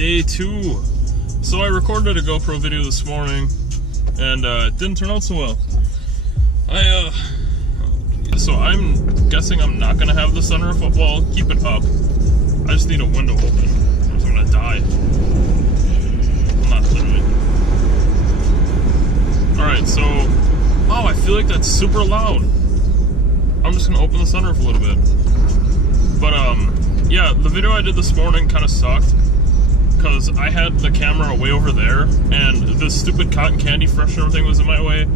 Day 2. So I recorded a GoPro video this morning, and it didn't turn out so well. So I'm guessing I'm not gonna have the sunroof up. Well, I'll keep it up. I just need a window open, or I'm gonna die. I'm not literally. Alright, so, oh, I feel like that's super loud. I'm just gonna open the sunroof a little bit. But, yeah, the video I did this morning kind of sucked, because I had the camera way over there, and this stupid cotton candy freshener thing was in my way,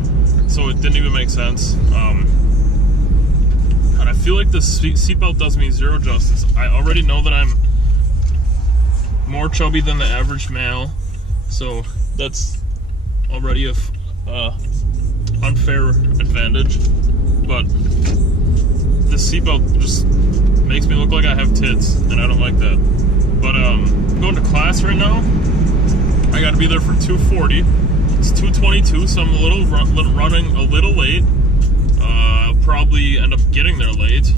so it didn't even make sense. And I feel like this seatbelt does me zero justice. I already know that I'm more chubby than the average male, so that's already a unfair advantage. But this seatbelt just makes me look like I have tits, and I don't like that. But I'm going to class right now. I got to be there for 2:40. It's 2:22, so I'm running a little late. I'll probably end up getting there late.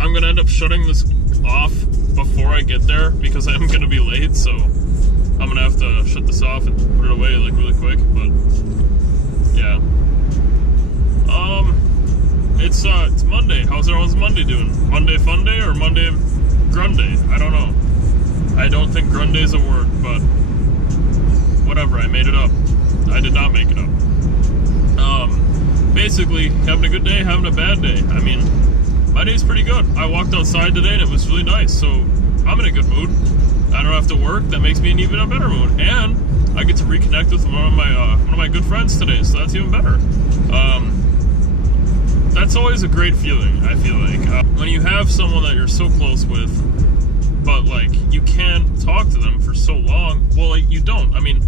I'm gonna end up shutting this off before I get there because I'm gonna be late. So I'm gonna have to shut this off and put it away like really quick. But yeah, it's Monday. How's everyone's Monday doing? Monday fun day or Monday Grunday? I don't know. I don't think Grunday is a word, but whatever. I made it up. I did not make it up. Basically, having a good day, having a bad day. I mean, my day's pretty good. I walked outside today and it was really nice, so I'm in a good mood. I don't have to work. That makes me in even a better mood, and I get to reconnect with one of my good friends today, so that's even better. That's always a great feeling, I feel like, when you have someone that you're so close with, but like you can't talk to them for so long. Well, like you don't. I mean,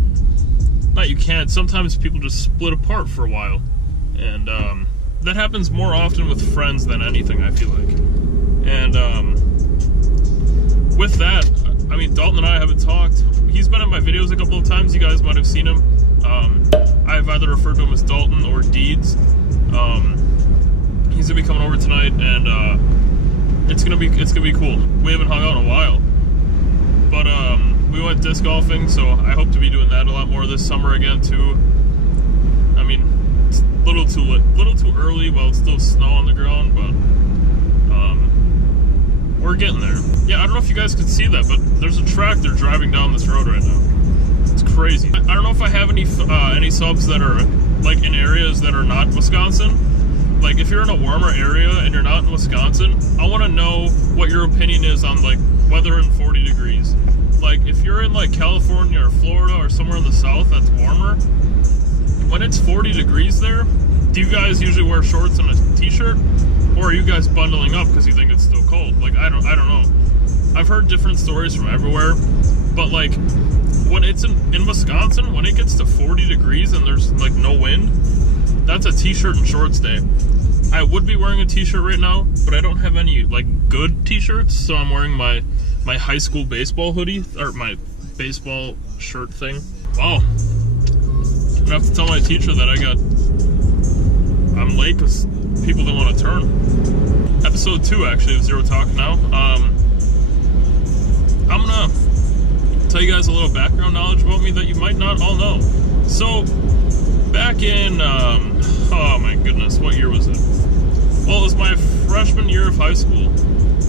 not you can't. Sometimes people just split apart for a while. And that happens more often with friends than anything, I feel like. And with that, I mean, Dalton and I haven't talked. He's been in my videos a couple of times. You guys might have seen him. I've either referred to him as Dalton or Deeds. He's gonna be coming over tonight, and it's gonna be cool. We haven't hung out in a while, but we went disc golfing, so I hope to be doing that a lot more this summer again too. I mean, it's a little too early while it's still snow on the ground, but we're getting there. Yeah, I don't know if you guys can see that, but there's a tractor driving down this road right now. It's crazy. I don't know if I have any subs that are like in areas that are not Wisconsin. Like if you're in a warmer area and you're not in Wisconsin, I want to know what your opinion is on like weather in 40 degrees. Like if you're in like California or Florida or somewhere in the south that's warmer, when it's 40 degrees there, do you guys usually wear shorts and a t-shirt, or are you guys bundling up because you think it's still cold? Like I don't know. I've heard different stories from everywhere, but like when it's in Wisconsin, when it gets to 40 degrees and there's like no wind, that's a t-shirt and shorts day. I would be wearing a t-shirt right now, but I don't have any like good t-shirts, so I'm wearing my high school baseball hoodie, or my baseball shirt thing. Wow. I'm gonna have to tell my teacher that I'm late because people didn't want to turn. Episode 2 actually of Zero Talk now. I'm gonna tell you guys a little background knowledge about me that you might not all know. So back in oh my goodness, what year was it? Well, it was my freshman year of high school.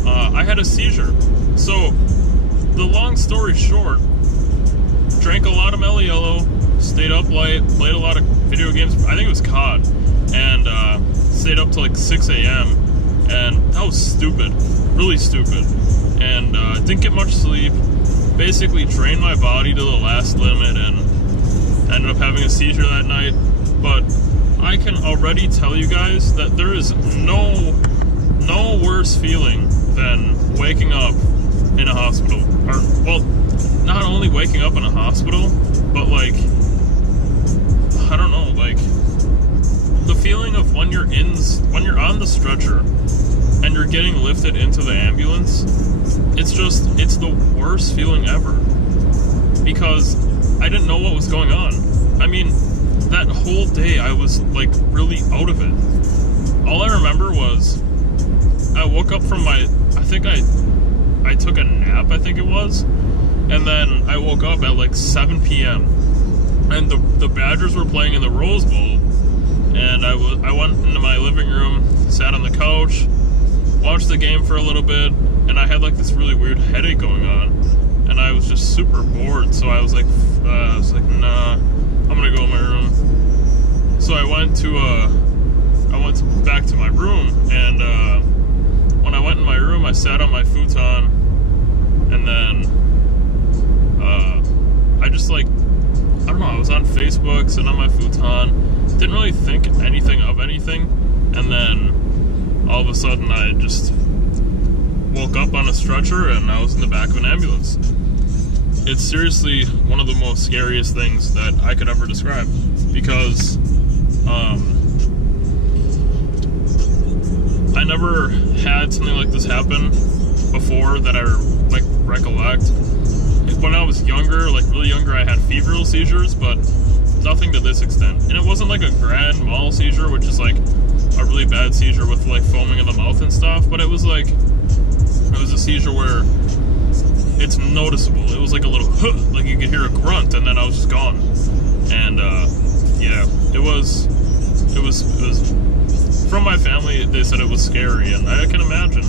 I had a seizure. So the long story short, drank a lot of Mellow Yellow, stayed up late, played a lot of video games. I think it was COD, and stayed up till like 6 a.m. and that was stupid, really stupid. And didn't get much sleep. Basically drained my body to the last limit, and ended up having a seizure that night. But I can already tell you guys that there is no worse feeling than waking up in a hospital. Or, well, not only waking up in a hospital, but like, I don't know, like the feeling of when you're on the stretcher and you're getting lifted into the ambulance. It's the worst feeling ever, because I didn't know what was going on. I mean, that whole day I was like really out of it. All I remember was I woke up from I think I took a nap, I think it was, And then I woke up at like 7 p.m. and the Badgers were playing in the Rose Bowl. And I went into my living room, sat on the couch, watched the game for a little bit, and I had like this really weird headache going on, and I was just super bored. So I was like, nah, I'm gonna go in my room. So I went back to my room, and when I went in my room, I sat on my futon, and then I just like, I don't know, I was on Facebook, sitting on my futon. Didn't really think anything of anything, and then all of a sudden I just woke up on a stretcher and I was in the back of an ambulance. It's seriously one of the most scariest things that I could ever describe, because I never had something like this happen before that I like recollect. When I was younger, like really younger, I had febrile seizures, but nothing to this extent. And it wasn't like a grand mal seizure, which is like a really bad seizure with like foaming in the mouth and stuff, but it was a seizure where it's noticeable. It was like a little like you could hear a grunt, and then I was just gone. And yeah, it was from my family. They said it was scary, and I can imagine.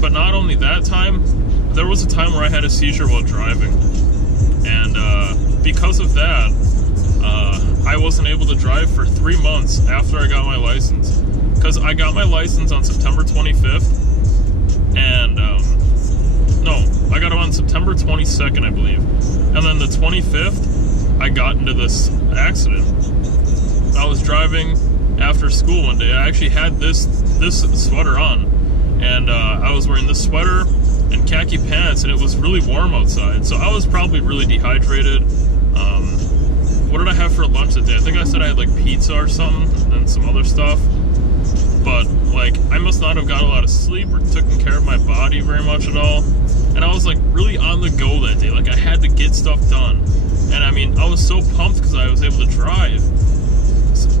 But not only that time, there was a time where I had a seizure while driving, and because of that, I wasn't able to drive for 3 months after I got my license. Because I got my license on September 25th, and no, I got it on September 22nd, I believe. And then the 25th, I got into this accident. I was driving after school one day. I actually had this sweater on, and I was wearing this sweater and khaki pants, and it was really warm outside, so I was probably really dehydrated. What did I have for lunch that day? I think I said I had like pizza or something and some other stuff, but like I must not have got a lot of sleep or taken care of my body very much at all. And I was like really on the go that day. Like I had to get stuff done, and I mean I was so pumped because I was able to drive,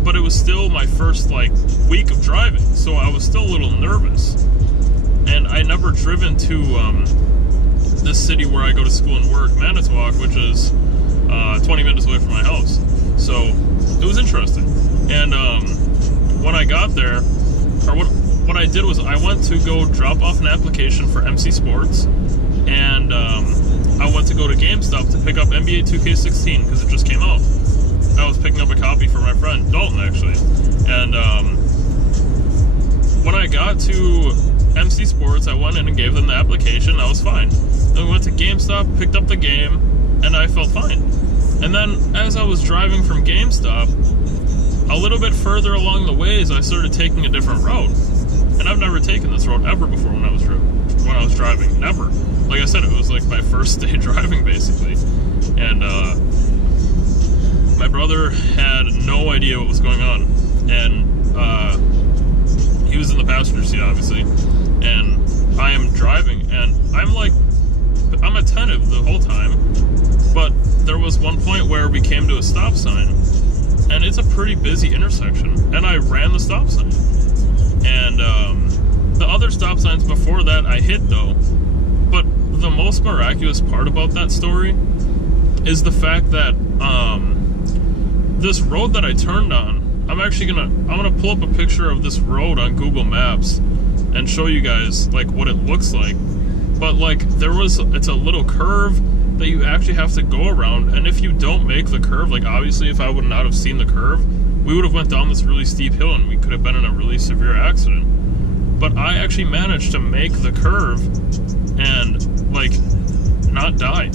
but it was still my first like week of driving, so I was still a little nervous. And I never driven to this city where I go to school and work, Manitowoc, which is 20 minutes away from my house. So it was interesting. And when I got there, or what I did was I went to go drop off an application for MC Sports, and I went to go to GameStop to pick up NBA 2K16 because it just came out. I was picking up a copy for my friend Dalton, actually. And when I got to MC Sports, I went in and gave them the application. I was fine. Then we went to GameStop, picked up the game, and I felt fine. And then as I was driving from GameStop, a little bit further along the ways, I started taking a different road. And I've never taken this road ever before when I was driving. Never. Like I said, it was like my first day driving, basically. And my brother had no idea what was going on. And he was in the passenger seat, obviously. And I am driving, and I'm attentive the whole time. But there was one point where we came to a stop sign, and it's a pretty busy intersection, and I ran the stop sign. And the other stop signs before that I hit, though. But the most miraculous part about that story is the fact that this road that I turned on, I'm gonna pull up a picture of this road on Google Maps and show you guys like what it looks like. But like it's a little curve that you actually have to go around, and if you don't make the curve, like obviously if I would not have seen the curve, we would have went down this really steep hill and we could have been in a really severe accident. But I actually managed to make the curve and like not die.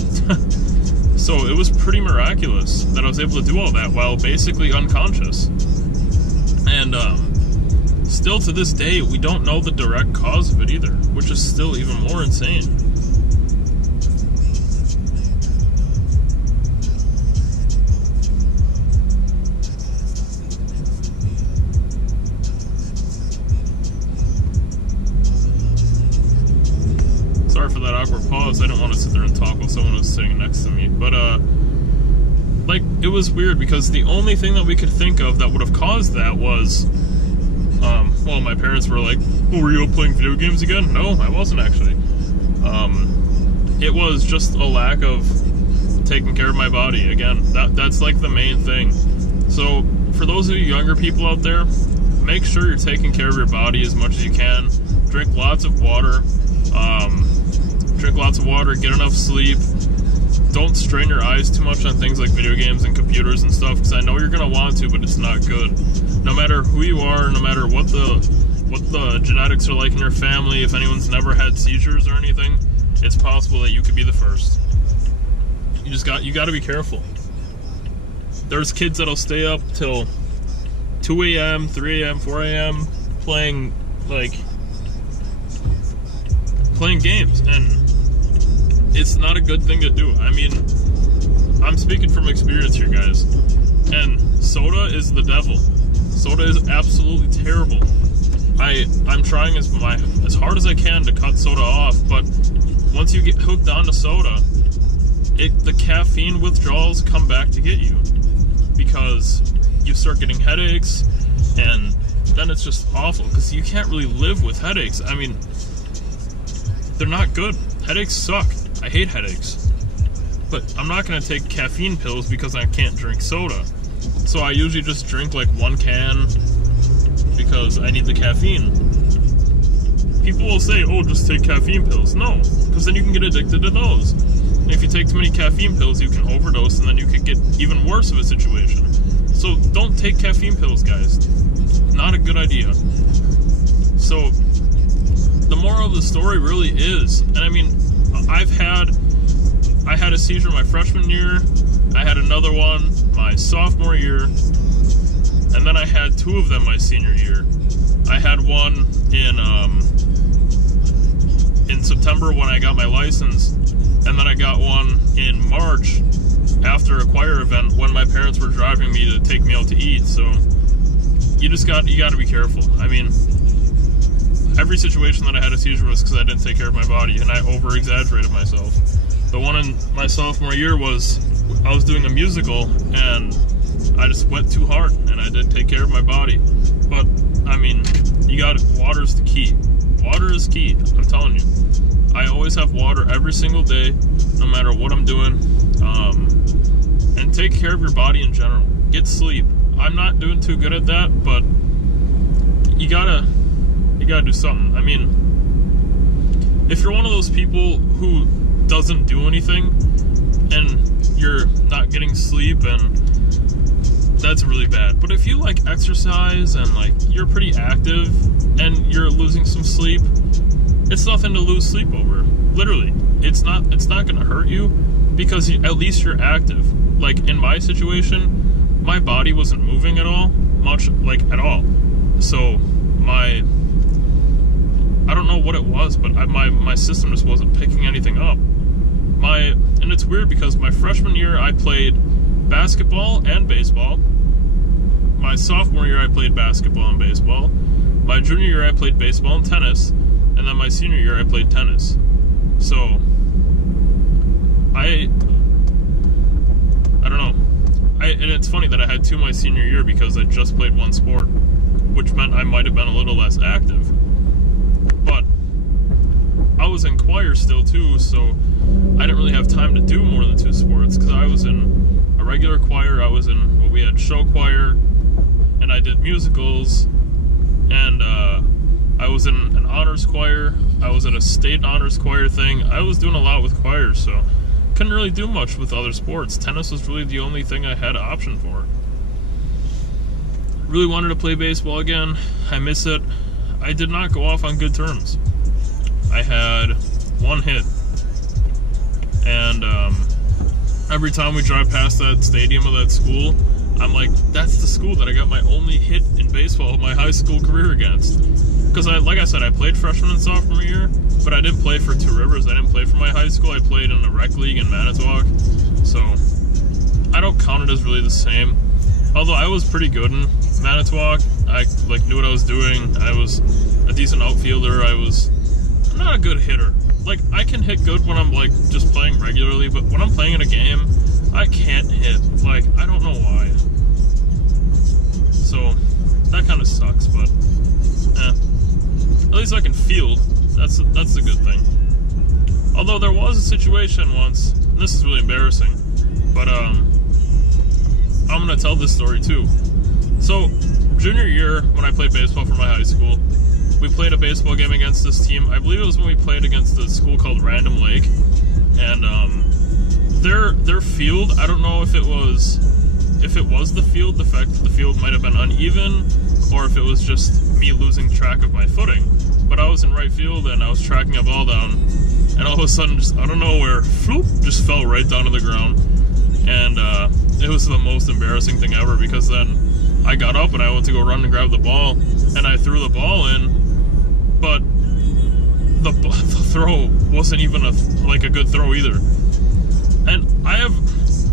So it was pretty miraculous that I was able to do all that while basically unconscious. And still to this day, we don't know the direct cause of it either, which is still even more insane. Sorry for that awkward pause. I didn't want to sit there and talk while someone was sitting next to me. But, like, it was weird because the only thing that we could think of that would have caused that was, well, my parents were like, oh, were you playing video games again? No, I wasn't actually. it was just a lack of taking care of my body. Again, that's like the main thing. So for those of you younger people out there, make sure you're taking care of your body as much as you can. Drink lots of water. Get enough sleep. Don't strain your eyes too much on things like video games and computers and stuff, because I know you're gonna want to, but it's not good. No matter who you are, no matter what the genetics are like in your family, if anyone's never had seizures or anything, it's possible that you could be the first. You got to be careful. There's kids that'll stay up till 2 a.m., 3 a.m., 4 a.m. playing games, and it's not a good thing to do. I mean, I'm speaking from experience here, guys. And soda is the devil. Soda is absolutely terrible. I'm trying as hard as I can to cut soda off, but once you get hooked onto soda, the caffeine withdrawals come back to get you, because you start getting headaches, and then it's just awful, because you can't really live with headaches. I mean, they're not good. Headaches suck. I hate headaches. But I'm not going to take caffeine pills because I can't drink soda. So I usually just drink like 1 can because I need the caffeine. People will say, oh, just take caffeine pills. No, because then you can get addicted to those. And if you take too many caffeine pills, you can overdose, and then you could get even worse of a situation. So don't take caffeine pills, guys. Not a good idea. So the moral of the story really is, and I mean, I had a seizure my freshman year, I had another one my sophomore year, and then I had 2 of them my senior year. I had one in September when I got my license, and then I got one in March after a choir event when my parents were driving me to take me out to eat. So you got to be careful. I mean, every situation that I had a seizure was because I didn't take care of my body, and I over-exaggerated myself. The one in my sophomore year was, I was doing a musical, and I just went too hard, and I didn't take care of my body. But, I mean, water's the key. Water is key, I'm telling you. I always have water every single day, no matter what I'm doing. And take care of your body in general. Get sleep. I'm not doing too good at that, but you gotta do something. I mean, if you're one of those people who doesn't do anything and you're not getting sleep, and that's really bad. But if you like exercise and like you're pretty active and you're losing some sleep, it's nothing to lose sleep over. Literally, it's not gonna hurt you, because at least you're active. Like in my situation, my body wasn't moving at all, at all. So I don't know what it was, but my system just wasn't picking anything up. And it's weird because my freshman year I played basketball and baseball. My sophomore year I played basketball and baseball. My junior year I played baseball and tennis, and then my senior year I played tennis. So I don't know. And it's funny that I had 2 my senior year because I just played 1 sport, which meant I might have been a little less active. But I was in choir still too, so I didn't really have time to do more than 2 sports, because I was in a regular choir, I was in we had show choir, and I did musicals, and I was in an honors choir, I was at a state honors choir thing. I was doing a lot with choirs, so couldn't really do much with other sports. Tennis was really the only thing I had an option for. Really wanted to play baseball again. I miss it. I did not go off on good terms. I had 1 hit, and every time we drive past that stadium of that school, I'm like, that's the school that I got my only hit in baseball my high school career against. Because like I said, I played freshman and sophomore year, but I didn't play for 2 Rivers. I didn't play for my high school. I played in the rec league in Manitowoc, so I don't count it as really the same. Although I was pretty good in Manitowoc. I knew what I was doing. I was a decent outfielder. I'm not a good hitter. Like, I can hit good when I'm just playing regularly, but when I'm playing in a game, I can't hit. I don't know why. So that kind of sucks, but at least I can field. That's a good thing. Although there was a situation once, and this is really embarrassing, but I'm gonna tell this story too. So, junior year, when I played baseball for my high school, we played a baseball game against this team. I believe it was when we played against a school called Random Lake, and their field, I don't know if it was the field, the fact that the field might have been uneven, or if it was just me losing track of my footing. But I was in right field and I was tracking a ball down, and all of a sudden, just out of nowhere, floop, just fell right down to the ground. And it was the most embarrassing thing ever, because then I got up and I went to go run and grab the ball, and I threw the ball in, but the throw wasn't even a good throw either. And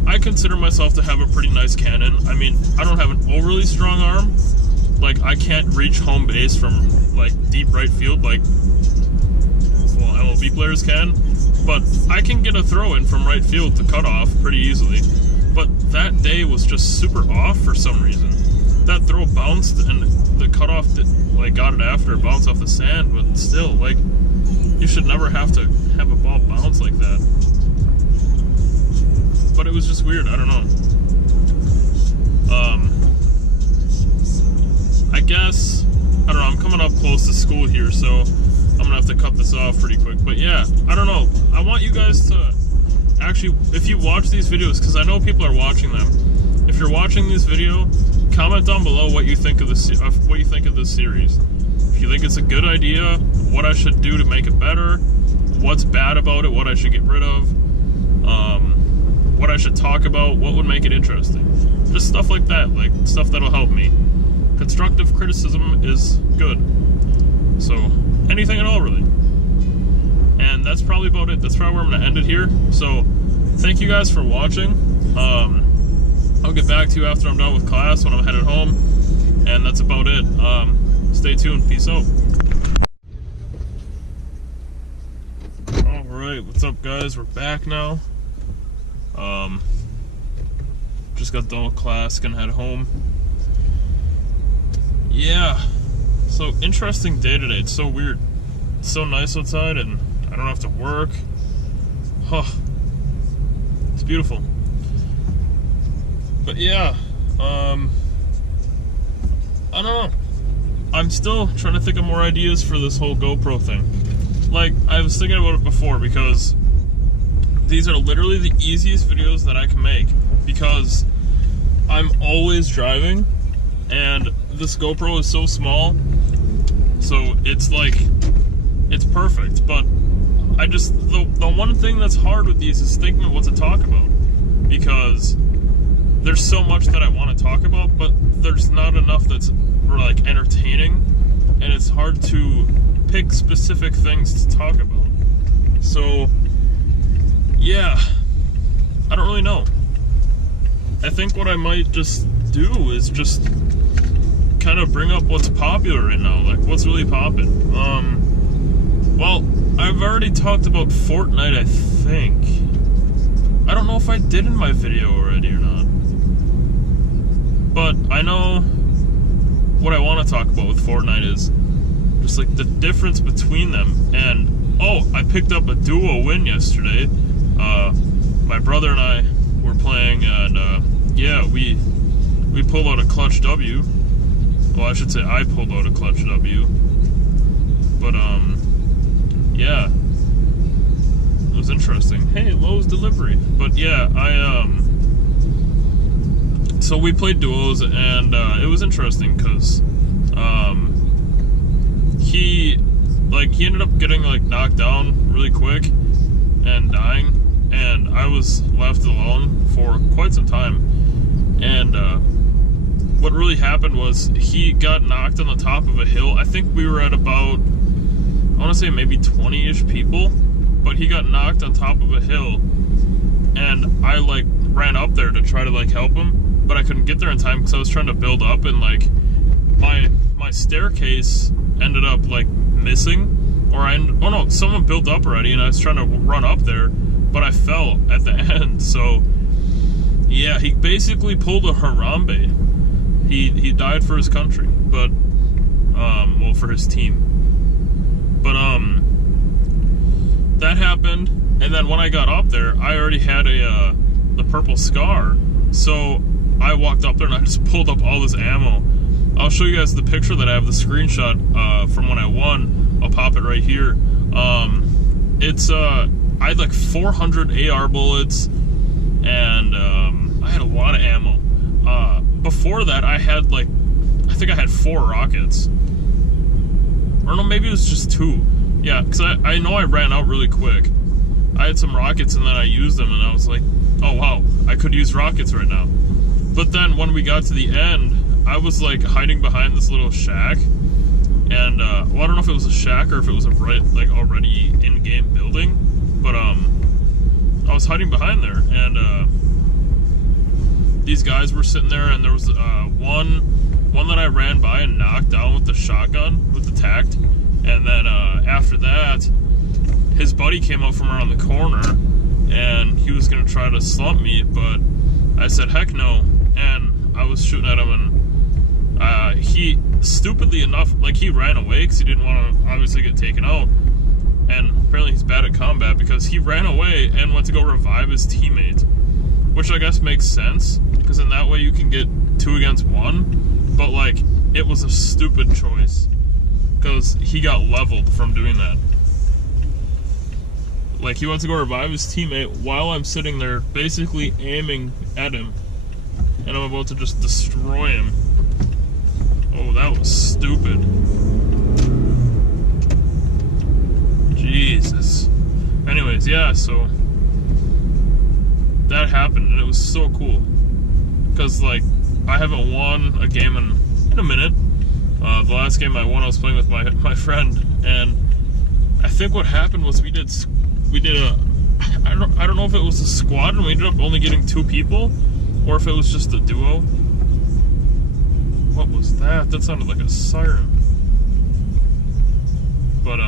I consider myself to have a pretty nice cannon. I mean, I don't have an overly strong arm. Like, I can't reach home base from, like, deep right field like, well, MLB players can. But I can get a throw in from right field to cut off pretty easily. But that day was just super off for some reason. That throw bounced, and the cutoff got it after it bounced off the sand, but still, like, you should never have to have a ball bounce like that. But it was just weird, I don't know. I guess, I don't know, I'm coming up close to school here, so I'm gonna have to cut this off pretty quick. But yeah, I don't know. I want you guys to actually, if you watch these videos, because I know people are watching them. If you're watching this video, comment down below what you think of this series. If you think it's a good idea, what I should do to make it better, what's bad about it, what I should get rid of, what I should talk about, what would make it interesting. Just stuff like that, like stuff that'll help me. Constructive criticism is good. So, anything at all, really. And that's probably about it. That's probably where I'm going to end it here. So, thank you guys for watching. I'll get back to you after I'm done with class when I'm headed home. And that's about it. Stay tuned. Peace out. Alright, what's up, guys? We're back now. Just got done with class, gonna head home. Yeah, so interesting day today. It's so weird. It's so nice outside and I don't have to work. Huh. It's beautiful. But yeah, I don't know. I'm still trying to think of more ideas for this whole GoPro thing. Like, I was thinking about it before, because these are literally the easiest videos that I can make, because I'm always driving and this GoPro is so small, so it's like, it's perfect. But I just, the one thing that's hard with these is thinking of what to talk about, because there's so much that I want to talk about, but there's not enough that's like entertaining, and it's hard to pick specific things to talk about. So yeah, I don't really know. I think what I might just do is just kind of bring up what's popular right now, like what's really popping. Well, I've already talked about Fortnite, I think. I don't know if I did in my video already or not. But I know what I want to talk about with Fortnite is just like the difference between them. And oh, I picked up a duo win yesterday. My brother and I were playing, and yeah, we pulled out a clutch W. Well, I should say I pulled out a clutch W. But yeah, it was interesting. Hey, Lowe's delivery. But yeah, so we played duos, and it was interesting because he ended up getting like knocked down really quick and dying, and I was left alone for quite some time. And what really happened was he got knocked on the top of a hill. I think we were at about, I want to say maybe 20-ish people, but he got knocked on top of a hill, and I like ran up there to try to like help him, but I couldn't get there in time because I was trying to build up, and like my staircase ended up like missing, or oh no, someone built up already, and I was trying to run up there, but I fell at the end. So yeah, he basically pulled a Harambe. He died for his country, but well, for his team. But that happened. happened, and then when I got up there, I already had the purple scar. So I walked up there and I just pulled up all this ammo. I'll show you guys the picture that I have, the screenshot from when I won. I'll pop it right here. I had like 400 AR bullets, and I had a lot of ammo. Before that, I think I had 4 rockets. Or no, maybe it was just 2. Yeah, because I know I ran out really quick. I had some rockets and then I used them and I was like, oh wow, I could use rockets right now. But then when we got to the end, I was like hiding behind this little shack. And, well, I don't know if it was a shack or if it was a already in-game building. But, I was hiding behind there and, these guys were sitting there, and there was one that I ran by and knocked down with the shotgun, with the tact, and then after that, his buddy came up from around the corner, and he was gonna try to slump me, but I said heck no, and I was shooting at him, and he, stupidly enough, like, he ran away because he didn't want to obviously get taken out, and apparently he's bad at combat because he ran away and went to go revive his teammate, which I guess makes sense, because in that way you can get 2 against 1, but like, it was a stupid choice, because he got leveled from doing that. Like, he went to go revive his teammate while I'm sitting there basically aiming at him, and I'm about to just destroy him. Oh, that was stupid. Jesus. Anyways, yeah, so that happened, and it was so cool, because like, I haven't won a game in a minute. The last game I won, I was playing with my friend, and I think what happened was we did a, I don't know if it was a squad and we ended up only getting 2 people, or if it was just a duo. What was that? That sounded like a siren. But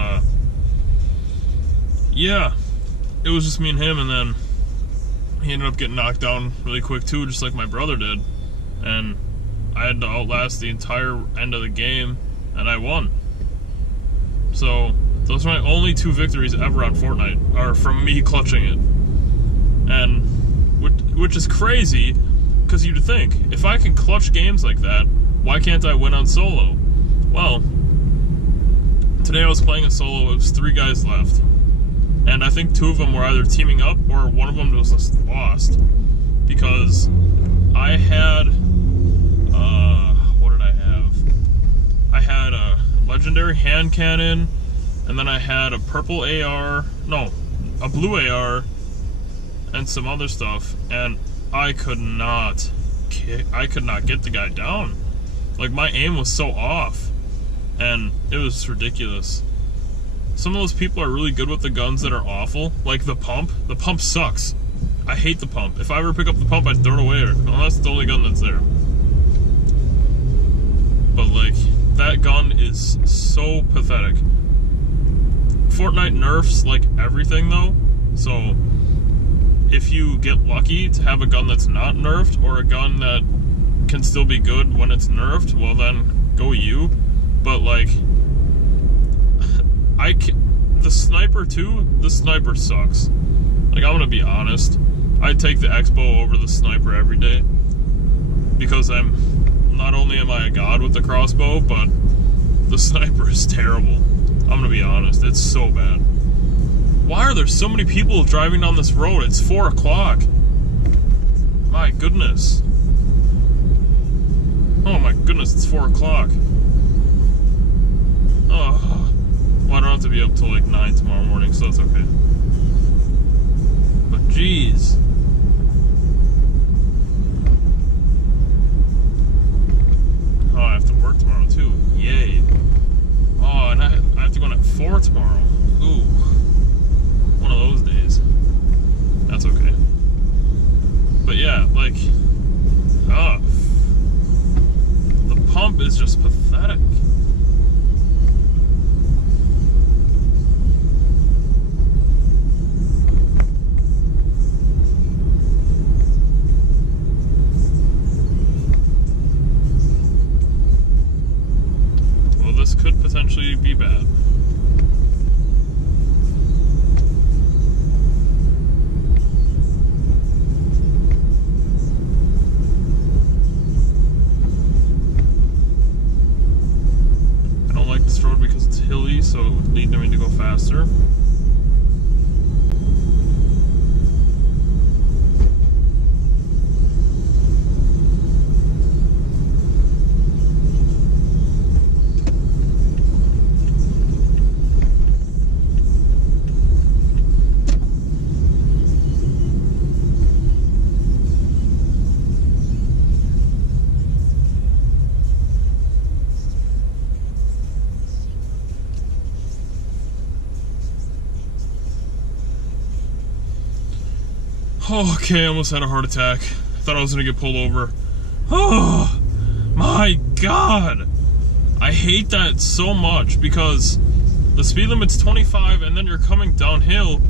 yeah, it was just me and him, and then he ended up getting knocked down really quick too, just like my brother did. And I had to outlast the entire end of the game, and I won. So those are my only 2 victories ever on Fortnite, are from me clutching it. And which is crazy, because you'd think, if I can clutch games like that, why can't I win on solo? Well, today I was playing a solo, it was 3 guys left. And I think 2 of them were either teaming up or one of them was just lost. Because I had, what did I have? I had a legendary hand cannon, and then I had a purple AR, no, a blue AR, and some other stuff, and I could not get the guy down. Like, my aim was so off, and it was ridiculous. Some of those people are really good with the guns that are awful, like the pump. The pump sucks. I hate the pump. If I ever pick up the pump, I'd throw it away, unless it's the only gun that's there. But like, that gun is so pathetic. Fortnite nerfs like everything though, so if you get lucky to have a gun that's not nerfed, or a gun that can still be good when it's nerfed, well then, go you. But like, the sniper too, the sniper sucks. Like, I'm gonna be honest, I'd take the Expo over the sniper every day, because not only am I a god with the crossbow, but the sniper is terrible. I'm gonna be honest, it's so bad. Why are there so many people driving down this road? It's 4 o'clock. My goodness. Oh my goodness, it's 4 o'clock. Oh. Well, I don't have to be up till like 9 tomorrow morning, so that's okay. But jeez. Oh, I have to work tomorrow too. Yay. Oh, and I have to go in at 4 tomorrow. Ooh. One of those days. That's okay. But yeah, like, the pump is just pathetic. faster. Okay, I almost had a heart attack. I thought I was gonna get pulled over. Oh my god! I hate that so much because the speed limit's 25 and then you're coming downhill.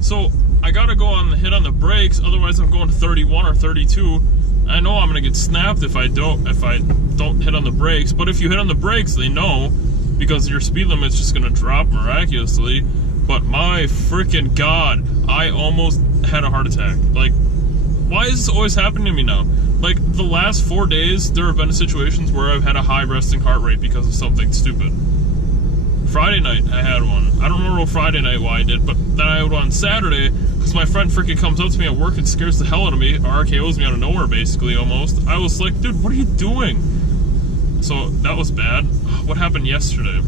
So I gotta go on hit on the brakes, otherwise I'm going 31 or 32. I know I'm gonna get snapped if I don't hit on the brakes, but if you hit on the brakes, they know, because your speed limit's just gonna drop miraculously. But my freaking god, I almost had a heart attack. Like, why is this always happening to me now? Like, the last 4 days, there have been situations where I've had a high resting heart rate because of something stupid. Friday night, I had one. I don't remember what Friday night why I did, but then I had one on Saturday, because my friend freaking comes up to me at work and scares the hell out of me, RKOs me out of nowhere, basically, almost. I was like, dude, what are you doing? So, that was bad. What happened yesterday?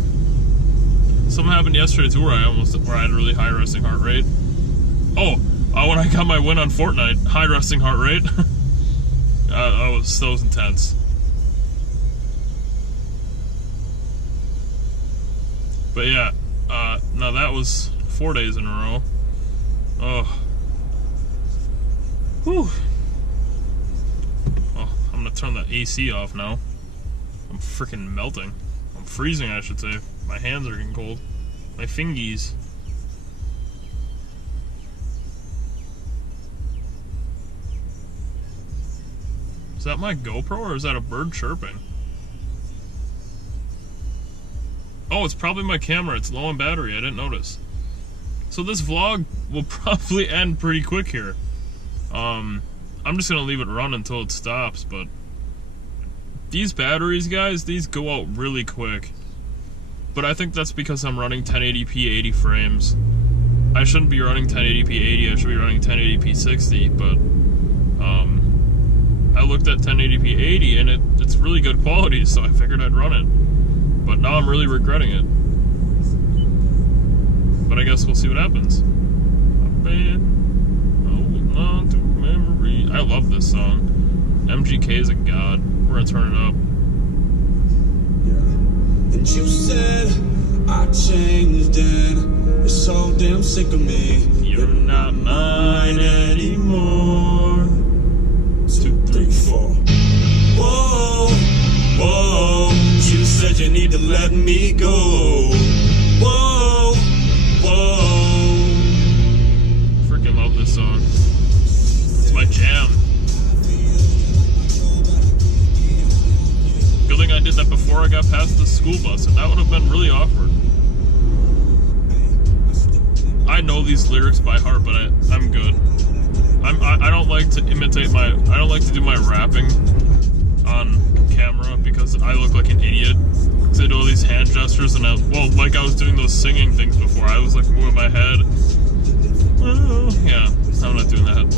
Something happened yesterday, too, where I had a really high resting heart rate. Oh, when I got my win on Fortnite, high resting heart rate. that was intense. But yeah, now that was 4 days in a row. Oh. Whew. Oh, I'm gonna turn the AC off now. I'm freaking melting. I'm freezing, I should say. My hands are getting cold. My fingies. Is that my GoPro or is that a bird chirping? Oh, it's probably my camera. It's low on battery. I didn't notice. So this vlog will probably end pretty quick here. I'm just gonna leave it run until it stops, but these batteries, guys, these go out really quick. But I think that's because I'm running 1080p 80 frames. I shouldn't be running 1080p 80, I should be running 1080p 60, but I looked at 1080p 80 and it's really good quality, so I figured I'd run it. But now I'm really regretting it. But I guess we'll see what happens. Holding on to memory. I love this song. MGK is a god. We're gonna turn it up. And you said I changed and you're so damn sick of me. You're not mine anymore. 2, 3, 4. Whoa, whoa. You said you need to let me go. Whoa, whoa. Freaking love this song. It's my jam. Good thing I did that before I got past the school bus, and that would have been really awkward. I know these lyrics by heart, but I'm good. I don't like to imitate I don't like to do my rapping on camera because I look like an idiot. Because I do all these hand gestures and like I was doing those singing things before. I was like moving my head. Well, yeah, I'm not doing that.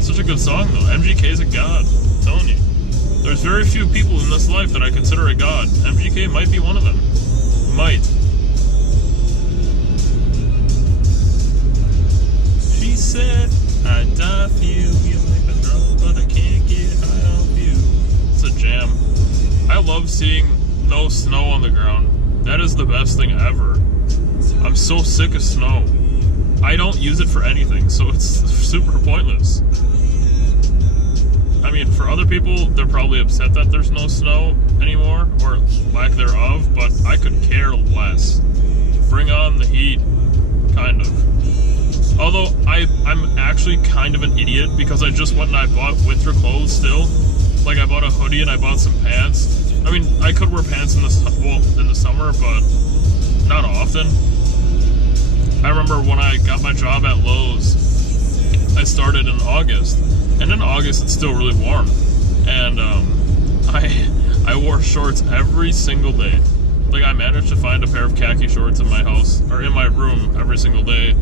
Such a good song though. MGK is a god. I'm telling you. There's very few people in this life that I consider a god. MGK might be one of them. Might. She said, I die for you. You make me drunk, but I can't get high off you. It's a jam. I love seeing no snow on the ground. That is the best thing ever. I'm so sick of snow. I don't use it for anything, so it's super pointless. I mean, for other people, they're probably upset that there's no snow anymore, or lack thereof, but I could care less. Bring on the heat, kind of. Although, I'm actually kind of an idiot, because I just went and I bought winter clothes still. Like, I bought a hoodie and I bought some pants. I mean, I could wear pants in the summer, but not often. I remember when I got my job at Lowe's, I started in August. And in August, it's still really warm. And I wore shorts every single day. Like, I managed to find a pair of khaki shorts in my house, or in my room every single day,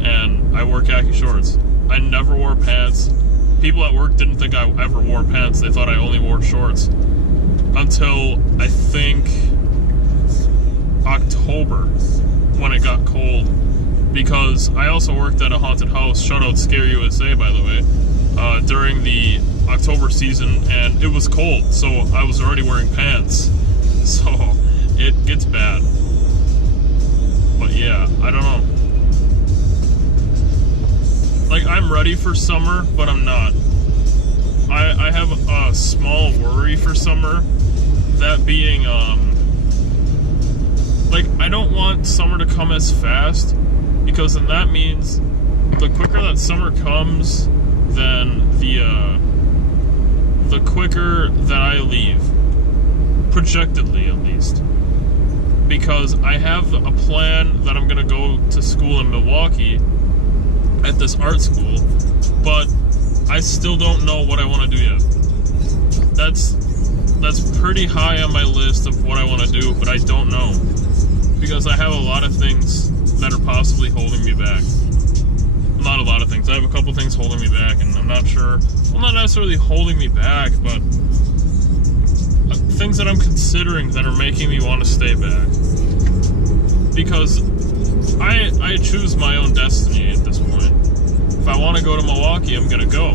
and I wore khaki shorts. I never wore pants. People at work didn't think I ever wore pants. They thought I only wore shorts. Until, I think, October, when it got cold. Because I also worked at a haunted house, shout out Scare USA, by the way, during the October season, and it was cold, so I was already wearing pants. So, it gets bad. But yeah, I don't know. Like, I'm ready for summer, but I'm not. I have a small worry for summer, that being, like, I don't want summer to come as fast, because then that means the quicker that summer comes, then the quicker that I leave. Projectedly, at least. Because I have a plan that I'm going to go to school in Milwaukee at this art school, but I still don't know what I want to do yet. That's pretty high on my list of what I want to do, but I don't know. Because I have a lot of things that are possibly holding me back. Not a lot of things. I have a couple things holding me back, and I'm not sure. Well, not necessarily holding me back, but things that I'm considering that are making me want to stay back. Because I choose my own destiny at this point. If I want to go to Milwaukee, I'm going to go.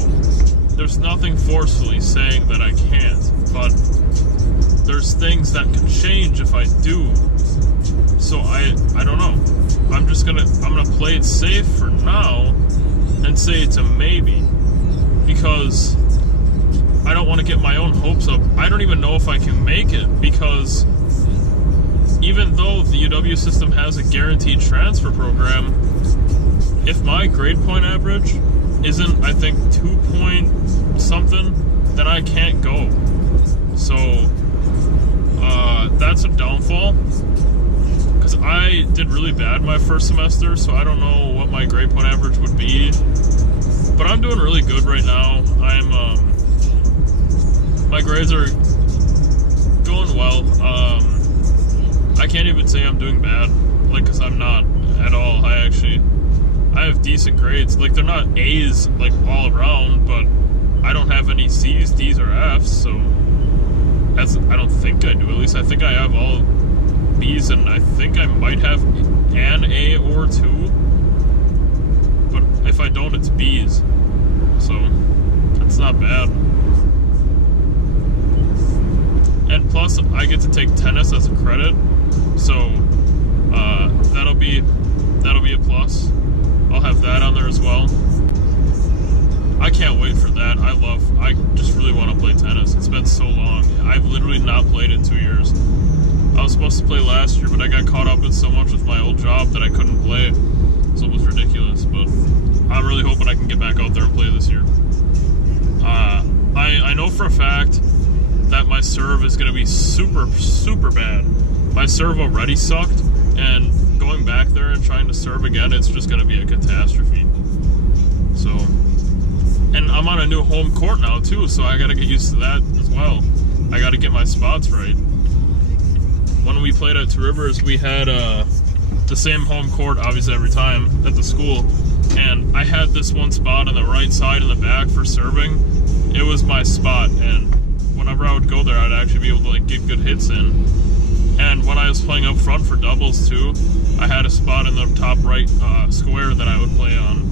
There's nothing forcefully saying that I can't, but there's things that could change if I do. So I don't know. I'm gonna play it safe for now and say it's a maybe, because I don't want to get my own hopes up. I don't even know if I can make it, because even though the UW system has a guaranteed transfer program, if my grade point average isn't, I think, 2 point something, then I can't go. So that's a downfall. Because I did really bad my first semester, so I don't know what my grade point average would be. But I'm doing really good right now. My grades are going well. I can't even say I'm doing bad, like, because I'm not at all. I have decent grades. Like, they're not A's, like, all around, but I don't have any C's, D's, or F's, so I don't think I do. At least I think I have all B's, and I think I might have an A or two, but if I don't, it's B's, so it's not bad. And plus, I get to take tennis as a credit, so that'll be a plus. I'll have that on there as well. I can't wait for that. I just really want to play tennis. It's been so long. I've literally not played in 2 years. I was supposed to play last year, but I got caught up in so much with my old job that I couldn't play, so it was ridiculous. But I'm really hoping I can get back out there and play this year. I know for a fact that my serve is going to be super, super bad. My serve already sucked, and going back there and trying to serve again, it's just going to be a catastrophe. So, and I'm on a new home court now too, so I got to get used to that as well. I got to get my spots right. When we played at Two Rivers, we had the same home court, obviously, every time at the school. And I had this one spot on the right side in the back for serving. It was my spot, and whenever I would go there, I'd actually be able to, like, get good hits in. And when I was playing up front for doubles too, I had a spot in the top right square that I would play on.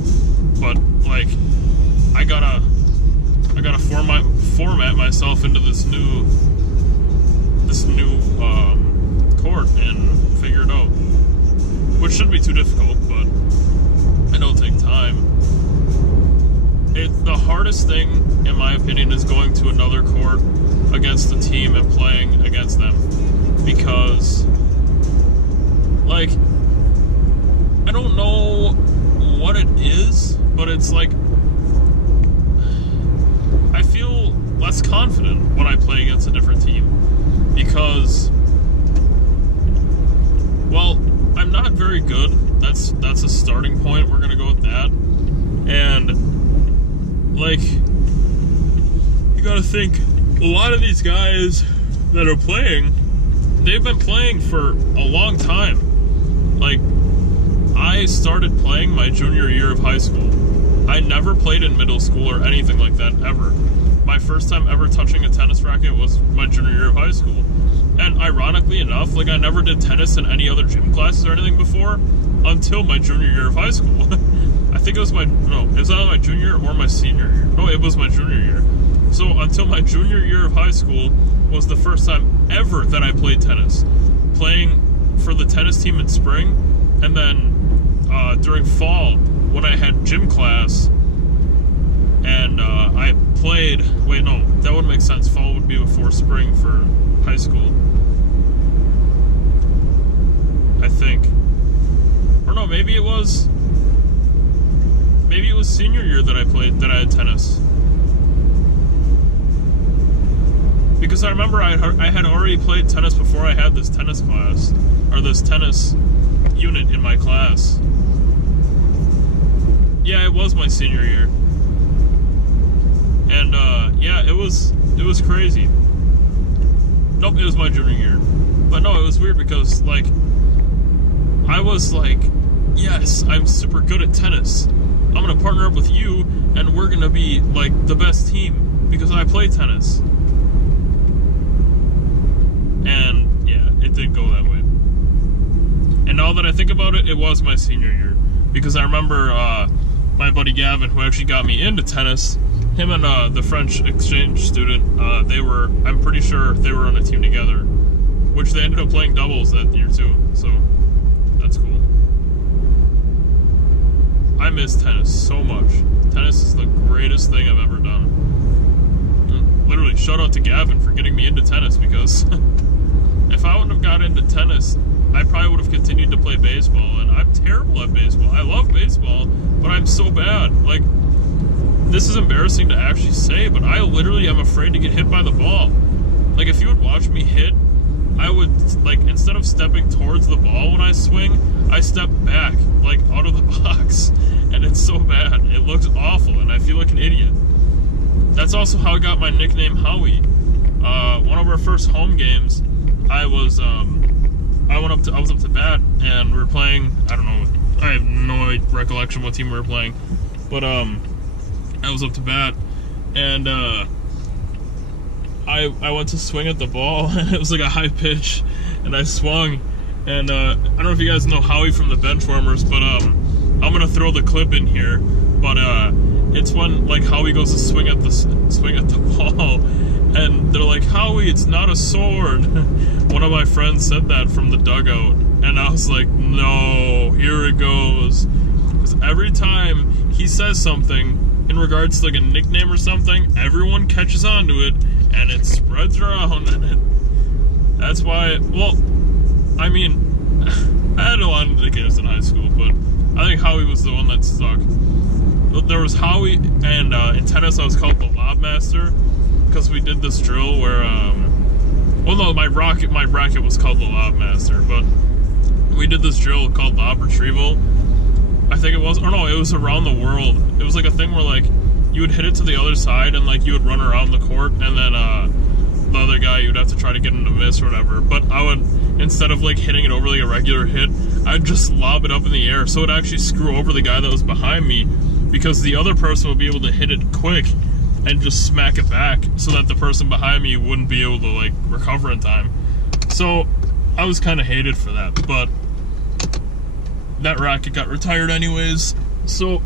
But, like, I gotta format myself into this new court and figure it out, which shouldn't be too difficult, but it'll take time. The hardest thing, in my opinion, is going to another court against the team and playing against them, because, like, I don't know what it is, but it's like I feel less confident when I play against a different team, because, well, I'm not very good. That's a starting point. We're gonna go with that. And, like, you gotta think, a lot of these guys that are playing they've been playing for a long time. Like, I started playing my junior year of high school. I never played in middle school or anything like that, ever. My first time ever touching a tennis racket was my junior year of high school. And ironically enough, like, I never did tennis in any other gym classes or anything before until my junior year of high school. I think it was it was either my junior or my senior year. No, it was my junior year. So until my junior year of high school was the first time ever that I played tennis. Playing for the tennis team in spring, and then during fall when I had gym class, and I played, wait, no, that would make sense. Fall would be before spring for high school, I think. Or no, maybe it was senior year that I had tennis. Because I remember I had already played tennis before I had this tennis class, or this tennis unit in my class. Yeah, it was my senior year. And yeah, it was crazy. Nope, it was my junior year. But no, it was weird because, like, I was like, yes, I'm super good at tennis. I'm gonna partner up with you, and we're gonna be, like, the best team because I play tennis. And yeah, it did go that way. And now that I think about it, it was my senior year. Because I remember my buddy Gavin, who actually got me into tennis, him and the French exchange student, I'm pretty sure they were on a team together, which they ended up playing doubles that year too, so that's cool. I miss tennis so much. Tennis is the greatest thing I've ever done. Literally, shout out to Gavin for getting me into tennis, because if I wouldn't have got into tennis, I probably would have continued to play baseball, and I'm terrible at baseball. I love baseball, but I'm so bad. Like, this is embarrassing to actually say, but I literally am afraid to get hit by the ball. Like, if you would watch me hit, I would, like, instead of stepping towards the ball when I swing, I step back, like, out of the box, and it's so bad. It looks awful, and I feel like an idiot. That's also how I got my nickname Howie. One of our first home games, I was up to bat, and we were playing, I don't know, I have no recollection what team we were playing, but I was up to bat, and I went to swing at the ball, and it was like a high pitch, and I swung, and I don't know if you guys know Howie from the Benchwarmers, but I'm gonna throw the clip in here, but it's when, like, Howie goes to swing at the ball, and they're like, Howie, it's not a sword. One of my friends said that from the dugout, and I was like, no, here it goes. Because every time he says something in regards to, like, a nickname or something, everyone catches on to it, and it spreads around, and that's why, well, I mean, I had a lot of nicknames in high school, but I think Howie was the one that stuck. There was Howie, and in tennis I was called the Lob Master, because we did this drill where, well, no, my racket was called the Lob Master, but we did this drill called lob retrieval. I think it was, or no, it was around the world. It was like a thing where, like, you would hit it to the other side, and, like, you would run around the court, and then the other guy, you'd have to try to get him to miss or whatever. But I would, instead of, like, hitting it over like a regular hit, I'd just lob it up in the air, so it'd actually screw over the guy that was behind me, because the other person would be able to hit it quick and just smack it back, so that the person behind me wouldn't be able to, like, recover in time. So I was kind of hated for that, but that racket got retired anyways, so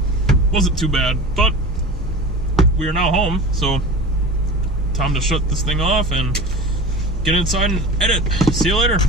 wasn't too bad. But we are now home, so time to shut this thing off and get inside and edit. See you later.